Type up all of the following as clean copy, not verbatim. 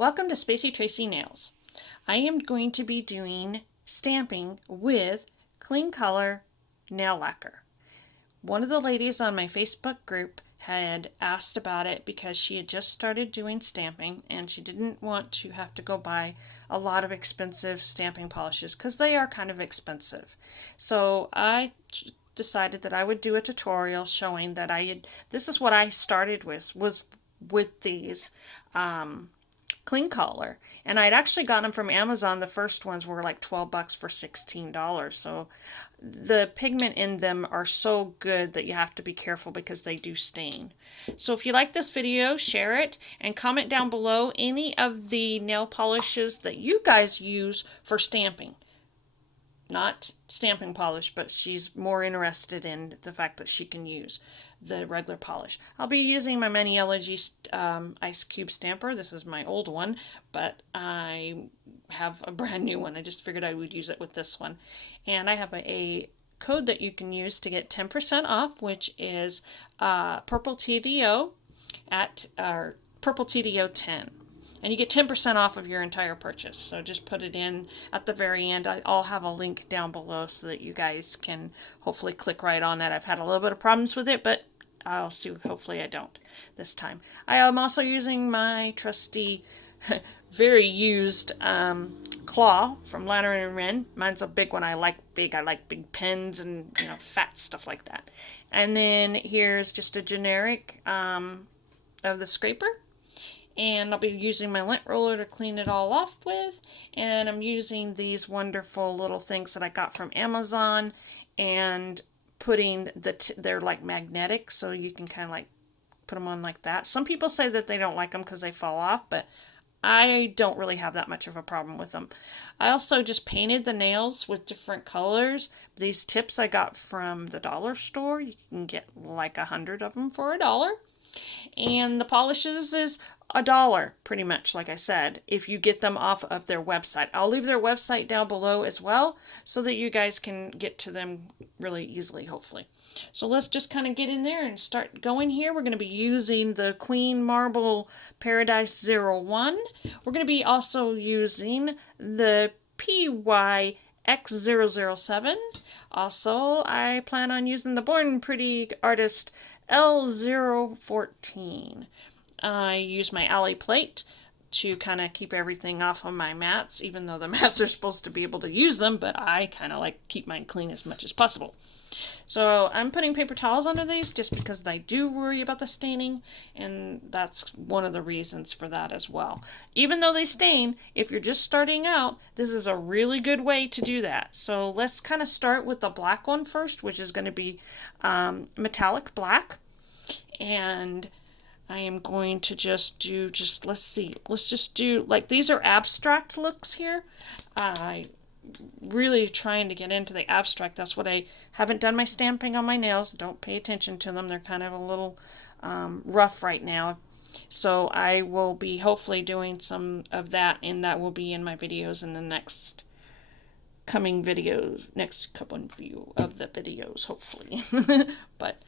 Welcome to Spacey Tracy Nails. I am going to be doing stamping with Kleancolor nail lacquer. One of the ladies on my Facebook group had asked about it because she had just started doing stamping and she didn't want to have to go buy a lot of expensive stamping polishes because they are kind of expensive. So I decided that I would do a tutorial showing that this is what I started with, was with these Kleancolor, and I'd actually gotten them from Amazon. The first ones were like $12 for $16. So the pigment in them are so good that you have to be careful because they do stain. So if you like this video, share it and comment down below any of the nail polishes that you guys use for stamping. Not stamping polish, but she's more interested in the fact that she can use the regular polish. I'll be using my MANIOLOGY ice cube stamper. This is my old one, but I have a brand new one. I just figured I would use it with this one. And I have a code that you can use to get 10% off, which is purple TDO at purple TDO 10. And you get 10% off of your entire purchase. So just put it in at the very end. I'll have a link down below so that you guys can hopefully click right on that. I've had a little bit of problems with it, but I'll see. Hopefully I don't this time. I am also using my trusty, very used claw from Lantern and Wren. Mine's a big one. I like big pens and fat stuff like that. And then here's just a generic of the scraper. And I'll be using my lint roller to clean it all off with. And I'm using these wonderful little things that I got from Amazon and putting they're like magnetic, so you can kind of like put them on like that. Some people say that they don't like them because they fall off, but I don't really have that much of a problem with them. I also just painted the nails with different colors. These tips I got from the dollar store. You can get like 100 of them for $1. And the polishes is $1 pretty much, like I said, if you get them off of their website. I'll leave their website down below as well so that you guys can get to them really easily, hopefully. So let's just kind of get in there and start going here. We're going to be using the Queen Marble Paradise 01. We're going to be also using the PYX007. Also, I plan on using the Born Pretty Artist L014. I use my alley plate to kind of keep everything off of my mats, even though the mats are supposed to be able to use them, but I kind of like keep mine clean as much as possible. So I'm putting paper towels under these just because I do worry about the staining, and that's one of the reasons for that as well. Even though they stain, if you're just starting out, this is a really good way to do that. So let's kind of start with the black one first, which is going to be metallic black. And I am going to just do, let's just do, like, these are abstract looks here. I really trying to get into the abstract. That's what I haven't done my stamping on my nails. Don't pay attention to them. They're kind of a little rough right now. So I will be hopefully doing some of that, and that will be in my videos in the next coming videos, next couple of the videos, hopefully. But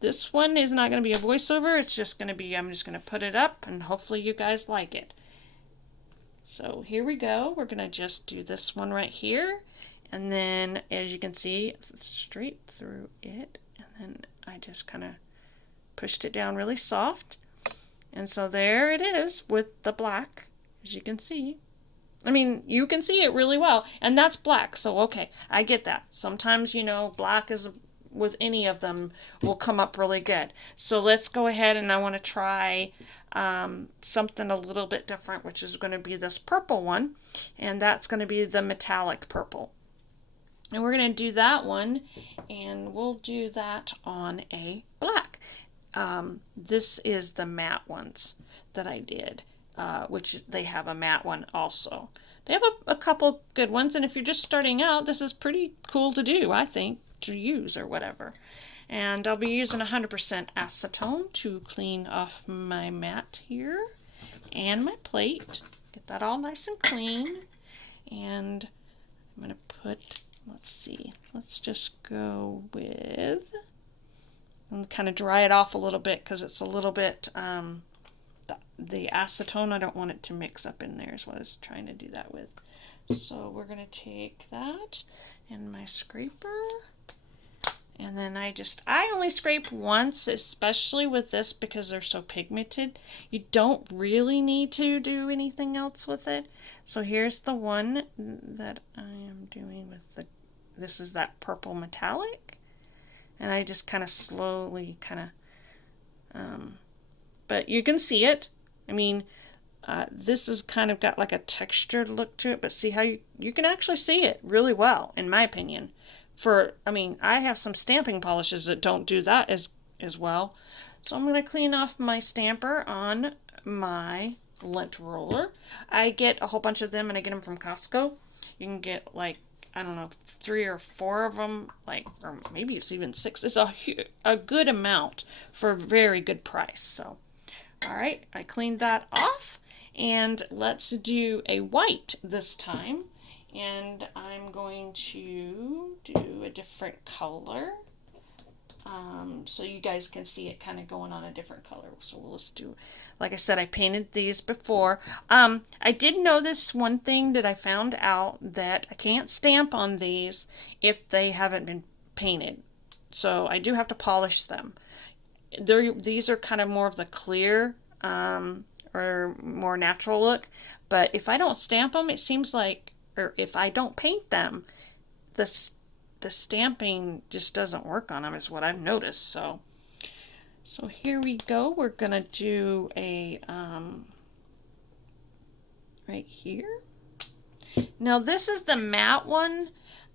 this one is not going to be a voiceover. It's just going to be, I'm just going to put it up and hopefully you guys like it. So here we go. We're going to just do this one right here. And then as you can see, it's straight through it. And then I just kind of pushed it down really soft. And so there it is with the black, as you can see. I mean, you can see it really well. And that's black. So, okay, I get that. Sometimes, black is with any of them will come up really good. So let's go ahead, and I want to try something a little bit different, which is going to be this purple one, and that's going to be the metallic purple. And we're going to do that one, and we'll do that on a black. This is the matte ones that I did, which they have a matte one also. They have a couple good ones, and if you're just starting out, this is pretty cool to do, I think, to use or whatever. And I'll be using 100% acetone to clean off my mat here and my plate. Get that all nice and clean. And I'm going to put, let's see, let's just go with, and kind of dry it off a little bit because it's a little bit the acetone, I don't want it to mix up in there is what I was trying to do that with. So we're going to take that in my scraper. And then I only scrape once, especially with this because they're so pigmented. You don't really need to do anything else with it. So here's the one that I am doing with this is that purple metallic. And I just kind of slowly but you can see it. I mean, this has kind of got like a textured look to it, but see how you can actually see it really well, in my opinion. I have some stamping polishes that don't do that as well. So I'm going to clean off my stamper on my lint roller. I get a whole bunch of them and I get them from Costco. You can get like, I don't know, 3 or 4 of them, or maybe it's even 6. It's a good amount for a very good price. So, all right, I cleaned that off, and let's do a white this time. And I'm going to do a different color so you guys can see it kind of going on a different color. So let's do, like I said, I painted these before. I did notice one thing that I found out, that I can't stamp on these if they haven't been painted. So I do have to polish them. These are kind of more of the clear or more natural look. But if I don't stamp them, it seems like, or if I don't paint them, the stamping just doesn't work on them, is what I've noticed. So here we go. We're gonna do a right here. Now this is the matte one.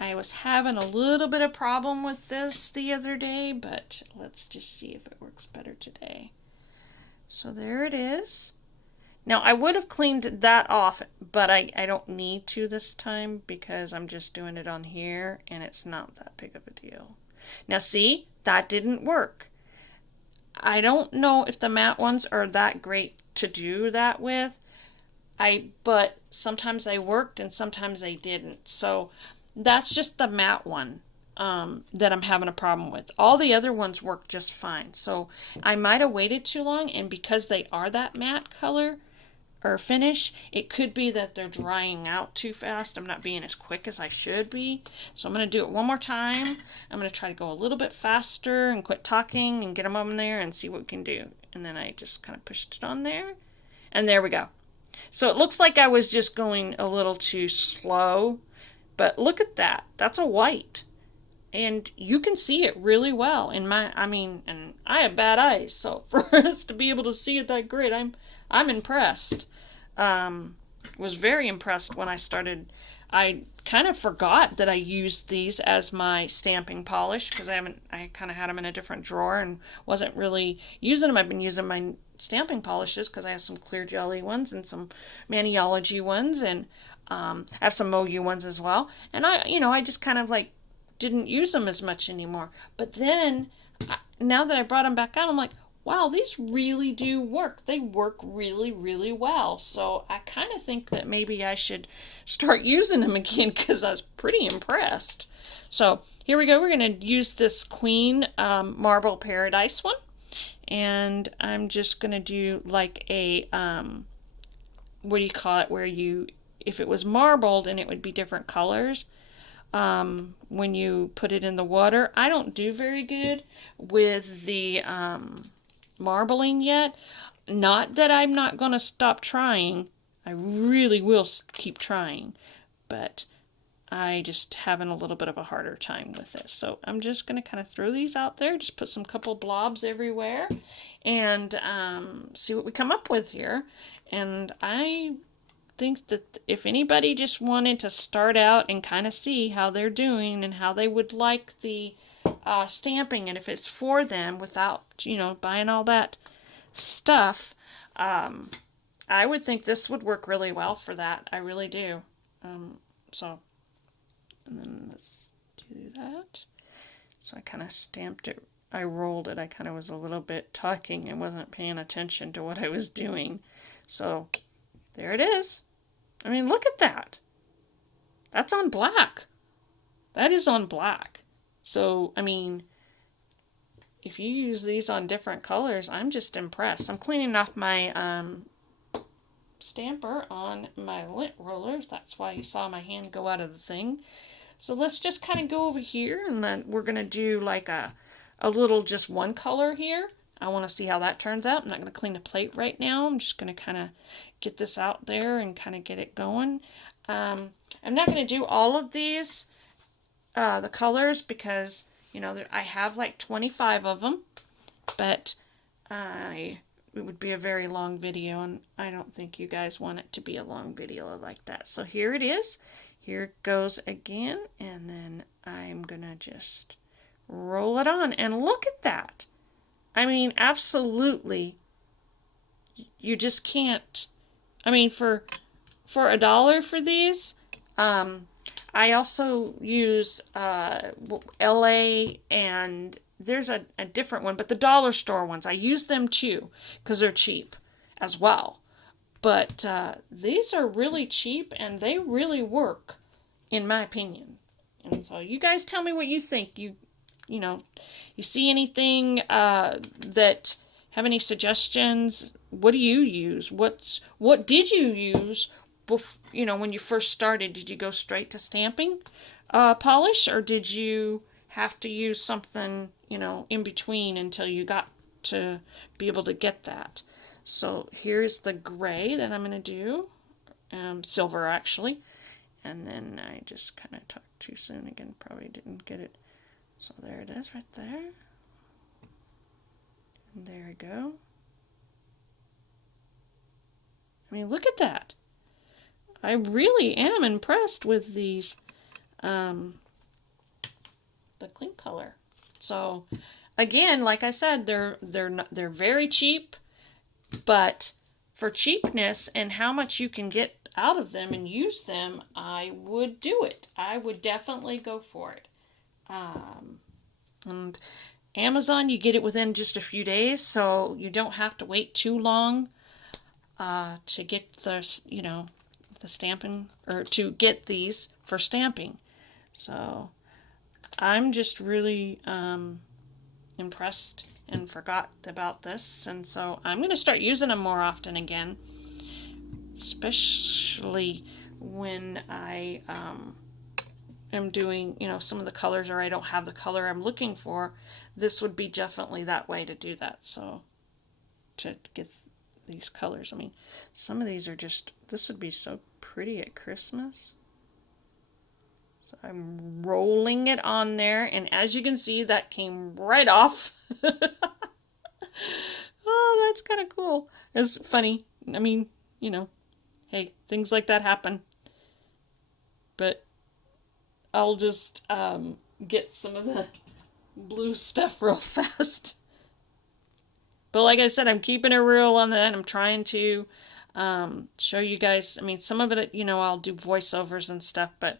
I was having a little bit of problem with this the other day, but let's just see if it works better today. So there it is. Now, I would have cleaned that off, but I don't need to this time because I'm just doing it on here, and it's not that big of a deal. Now, see? That didn't work. I don't know if the matte ones are that great to do that with, but sometimes they worked and sometimes they didn't. So that's just the matte one that I'm having a problem with. All the other ones work just fine. So I might have waited too long, and because they are that matte color or finish, it could be that they're drying out too fast. I'm not being as quick as I should be. So I'm going to do it one more time. I'm going to try to go a little bit faster and quit talking and get them on there and see what we can do. And then I just kind of pushed it on there. And there we go. So it looks like I was just going a little too slow. But look at that. That's a white. And you can see it really well. And I have bad eyes. So for us to be able to see it that great, I'm impressed. Was very impressed when I started. I kind of forgot that I used these as my stamping polish because I kind of had them in a different drawer and wasn't really using them. I've been using my stamping polishes because I have some clear jelly ones and some MANIOLOGY ones, and I have some MOU ones as well. And I just kind of like didn't use them as much anymore. But then now that I brought them back out, I'm like, wow, these really do work. They work really, really well. So I kind of think that maybe I should start using them again because I was pretty impressed. So here we go. We're going to use this Queen Marble Paradise one. And I'm just going to do like a, what do you call it, where if it was marbled and it would be different colors when you put it in the water. I don't do very good with the marbling yet. Not that I'm not going to stop trying. I really will keep trying, but I just having a little bit of a harder time with this. So I'm just going to kind of throw these out there, just put some couple blobs everywhere, and see what we come up with here. And I think that if anybody just wanted to start out and kind of see how they're doing and how they would like the stamping, and if it's for them without, buying all that stuff, I would think this would work really well for that. I really do. And then let's do that. So I kind of stamped it. I rolled it. I kind of was a little bit talking and wasn't paying attention to what I was doing. So there it is. I mean, look at that. That's on black. That is on black. So, I mean, if you use these on different colors, I'm just impressed. I'm cleaning off my stamper on my lint rollers. That's why you saw my hand go out of the thing. So let's just kind of go over here, and then we're going to do like a little just one color here. I want to see how that turns out. I'm not going to clean the plate right now. I'm just going to kind of get this out there and kind of get it going. I'm not going to do all of these, the colors, because, you know, I have like 25 of them, but it would be a very long video, and I don't think you guys want it to be a long video like that. So here it is. Here it goes again, and then I'm going to just roll it on, and look at that. I mean, absolutely, you just can't. I mean, for $1 for these, I also use LA, and there's a different one, but the dollar store ones, I use them too because they're cheap as well. But these are really cheap, and they really work, in my opinion. And so you guys tell me what you think. You know, you see anything that have any suggestions? What do you use? What did you use you know, when you first started? Did you go straight to stamping polish, or did you have to use something, you know, in between until you got to be able to get that? So here's the gray that I'm going to do, silver actually, and then I just kind of talked too soon again, probably didn't get it. So there it is right there. And there we go. I mean, look at that. I really am impressed with these, the Kleancolor. So again, like I said, they're very cheap, but for cheapness and how much you can get out of them and use them, I would do it. I would definitely go for it. And Amazon, you get it within just a few days, so you don't have to wait too long to get the, you know, the stamping, or to get these for stamping. So I'm just really impressed and forgot about this, and so I'm going to start using them more often again, especially when I am doing, you know, some of the colors, or I don't have the color I'm looking for. This would be definitely that way to do that. So to get these colors, I mean, some of these are just, this would be so pretty at Christmas. So I'm rolling it on there, and as you can see, that came right off. Oh, that's kind of cool. It's funny. I mean, you know, hey, things like that happen. But I'll just get some of the blue stuff real fast. But like I said, I'm keeping it real on that. I'm trying to show you guys. I mean, some of it, you know, I'll do voiceovers and stuff. But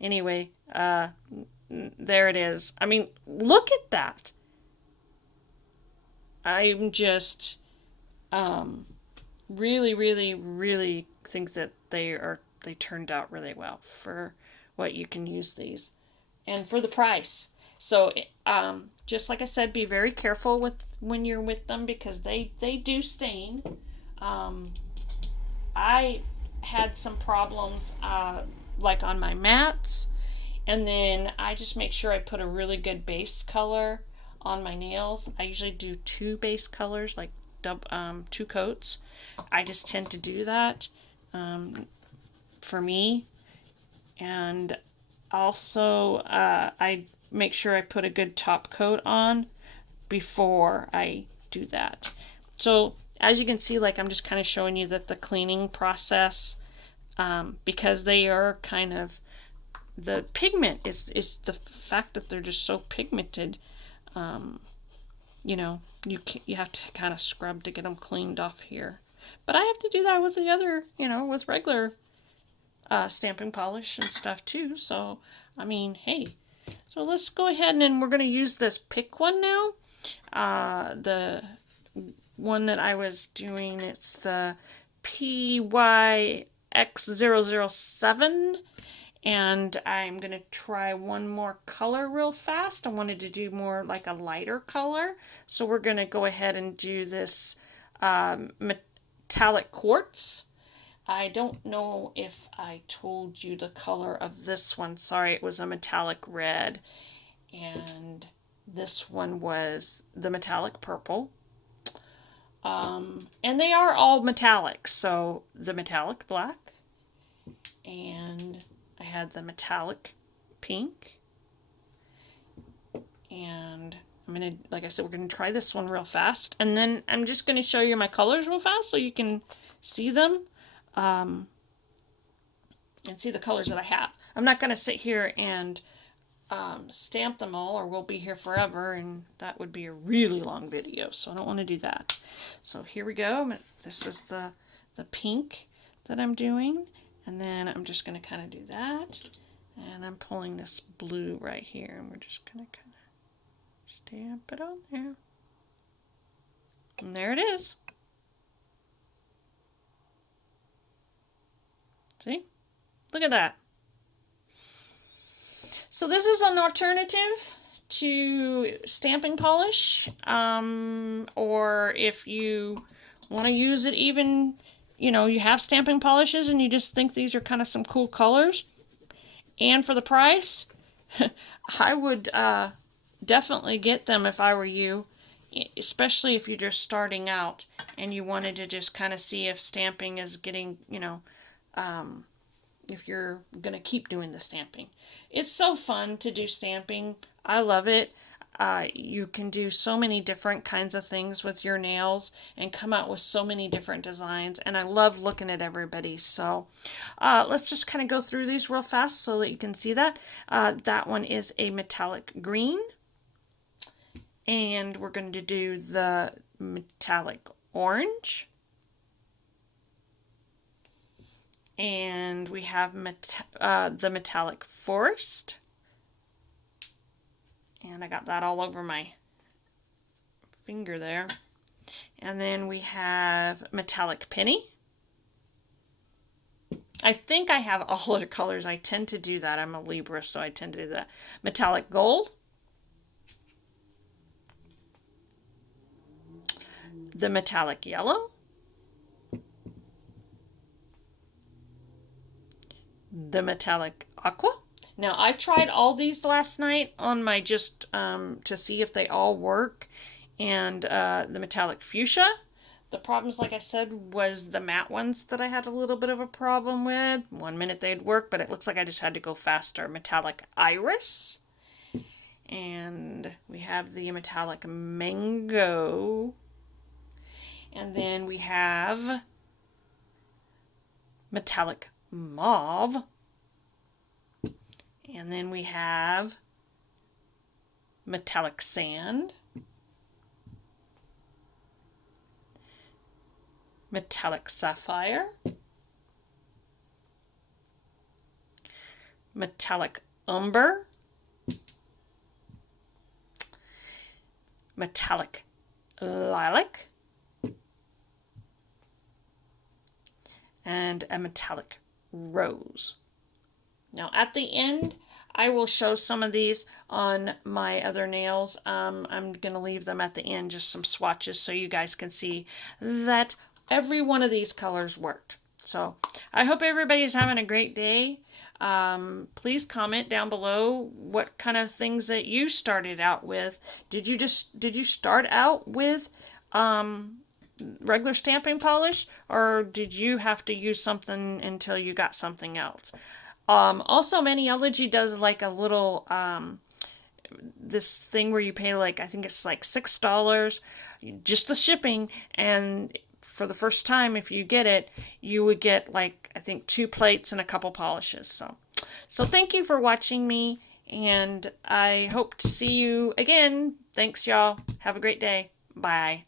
anyway, there it is. I mean, look at that. I'm just really, really, really think that they turned out really well for what you can use these, and for the price. So just like I said, be very careful with when you're with them, because they do stain. I had some problems like on my mats, and then I just make sure I put a really good base color on my nails. I usually do 2 base colors, like 2 coats. I just tend to do that for me. And also I make sure I put a good top coat on before I do that. So as you can see, like, I'm just kind of showing you that the cleaning process, because they are kind of, the pigment is the fact that they're just so pigmented. You know, you have to kind of scrub to get them cleaned off here. But I have to do that with the other, you know, with regular stamping polish and stuff too. So, I mean, hey. So let's go ahead, and then we're going to use this pick one now. The one that I was doing, it's the PYX007. And I'm going to try one more color real fast. I wanted to do more like a lighter color. So we're going to go ahead and do this metallic quartz. I don't know if I told you the color of this one. Sorry, it was a metallic red. And this one was the metallic purple. And they are all metallic. So the metallic black. And I had the metallic pink. And I'm going to, like I said, we're going to try this one real fast. And then I'm just going to show you my colors real fast so you can see them. And see the colors that I have. I'm not going to sit here and stamp them all, or we'll be here forever, and that would be a really long video, so I don't want to do that. So here we go. This is the pink that I'm doing, and then I'm just going to kind of do that, and I'm pulling this blue right here, and we're just going to kind of stamp it on there. And there it is. See? Look at that. So this is an alternative to stamping polish, or if you want to use it even, you know, you have stamping polishes and you just think these are kind of some cool colors, and for the price, I would definitely get them if I were you, especially if you're just starting out and you wanted to just kind of see if stamping is getting, you know, if you're going to keep doing the stamping. It's so fun to do stamping. I love it. You can do so many different kinds of things with your nails and come out with so many different designs. And I love looking at everybody. So let's just kind of go through these real fast so that you can see that. That one is a metallic green. And we're going to do the metallic orange. And we have the metallic forest. And I got that all over my finger there. And then we have metallic penny. I think I have all of the colors. I tend to do that. I'm a Libra, so I tend to do that. Metallic gold. The metallic yellow. The metallic aqua. Now I tried all these last night on my just to see if they all work, and the metallic fuchsia. The problems, like I said, was the matte ones that I had a little bit of a problem with. 1 minute they'd work, but it looks like I just had to go faster. Metallic iris. And we have the metallic mango. And then we have metallic mauve. And then we have metallic sand, metallic sapphire, metallic umber, metallic lilac, and a metallic rose. Now at the end, I will show some of these on my other nails. I'm going to leave them at the end, just some swatches, so you guys can see that every one of these colors worked. So I hope everybody's having a great day. Please comment down below what kind of things that you started out with. Did you start out with regular stamping polish, or did you have to use something until you got something else? Also, MANIOLOGY does like a little, this thing where you pay like, I think it's like $6, just the shipping, and for the first time, if you get it, you would get like, I think 2 plates and a couple polishes. So thank you for watching me, and I hope to see you again. Thanks, y'all. Have a great day. Bye.